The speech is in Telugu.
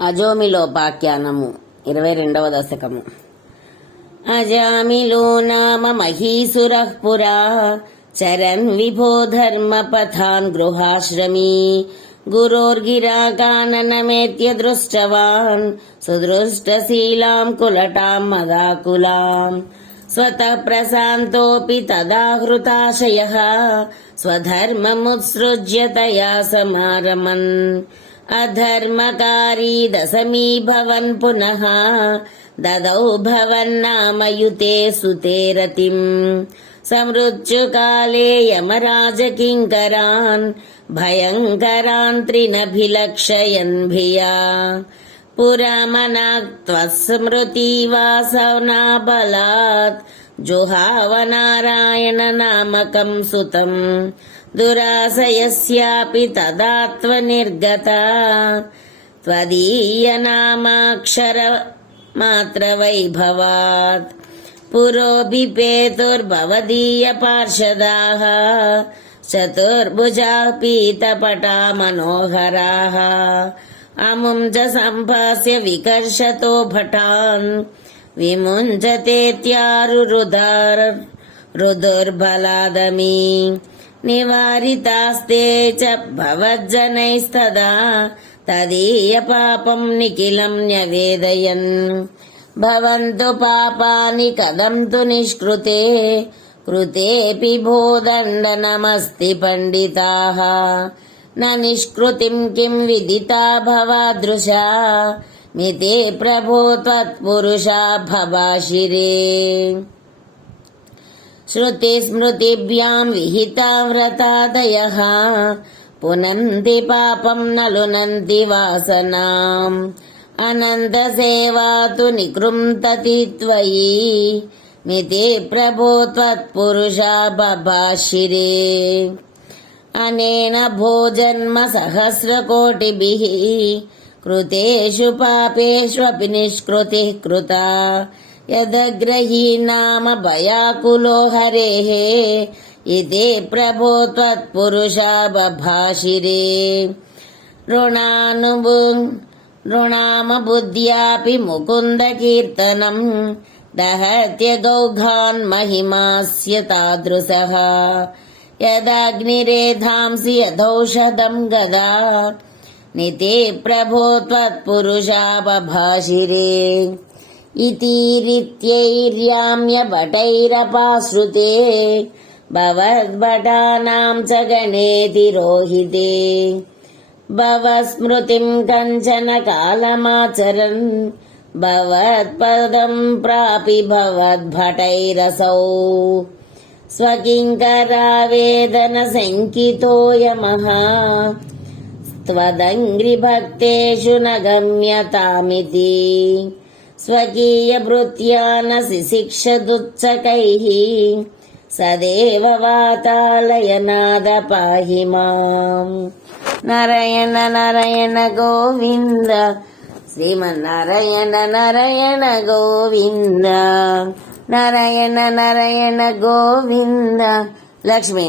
అజోమిలోపాఖ్యానము ఇరవై రెండవ దశకము. అజామిలో నామ మహీసుర పురా చరన్ విభో ధర్మ పథాన్ గృహాశ్రమీ. గురోర్గిరాకాననమేత్య దృష్టవాన్ సుదృష్టశీలాం కులటాం మదాకులాం. స్వతः ప్రశాంతోऽपि తదా హృతాశయः స్వధర్మముత్సృజ్య తయా సమారమన్. అధర్మకారీ దశమీ భవన్ పునః దదౌ భవన్నామయుతే సుతే రతిం సమృత్యుకాలే యమరాజకింకరాన్ భయంకరాన్ త్రినభిలక్షయన్ భియా पुरमनात्वस्मृतिवासनाबलात् जुहावनारायणनामकं सुतं दुराशयस्यापि तदा त्वनिर्गता त्वदीयनामाक्षरमात्रवैभवात् पुरोभिपेतुर्भवदीयपार्षदाः चतुर्भुजाः पीतपटा मनोहराः अमुं च सम्भास्य विकर्षतो भटान् विमुञ्चतेत्यारुरुदार रुदुर्बलादमी निवारितास्ते च भवज्जनैस्तदा तदीयपापं निखिलं न्यवेदयन् भवन्तु पापानि कथं तु निष्कृते कृतेऽपि भोदण्डनमस्ति पण्डिताः न निष्कृतिं किं विदिता भवादृशा मिते प्रभो त्वत्पुरुषा भवाशिरे श्रुतिस्मृतिभ्यां विहिता व्रतादयः पुनन्ति पापं न लुनन्ति वासनाम् अनन्तसेवा तु निकृन्तति त्वयि मिते प्रभो त्वत्पुरुषा बभाशिरे अनेन भोजन्म सहस्रकोटिभिः कृतेषु पापेष्वपि निष्कृतिः कृता। यदग्रही नाम भयाकुलो हरेः। इति प्रभो त्वत्पुरुषा बभाषिरे। ऋणानुभु ऋणामबुद्ध्यापि मुकुन्दकीर्तनम् महिमास्य तादृशः। यदाग्निरेधांसि यदौषधम् गदा निते प्रभो त्वत्पुरुषा बभाषिरे इतीरित्यैर्याम्यभटैरपाश्रुते भवद्भटानां च गणेति रोहिते भवस्मृतिं कञ्चन कालमाचरन् भवत्पदं प्रापि भवद्भटैरसौ स्वकिङ्करावेदनशङ्कितो यमः त्वदङ्घ्रिभक्तेषु न गम्यतामिति स्वकीयभृत्या न शिशिक्षदुच्चकैः सदेव वातालयनाद पाहि माम् नरयण नरयण गोविन्द श्रीमन्नारायण नरयण गोविन्द నారాయణ నారాయణ గోవింద లక్ష్మీ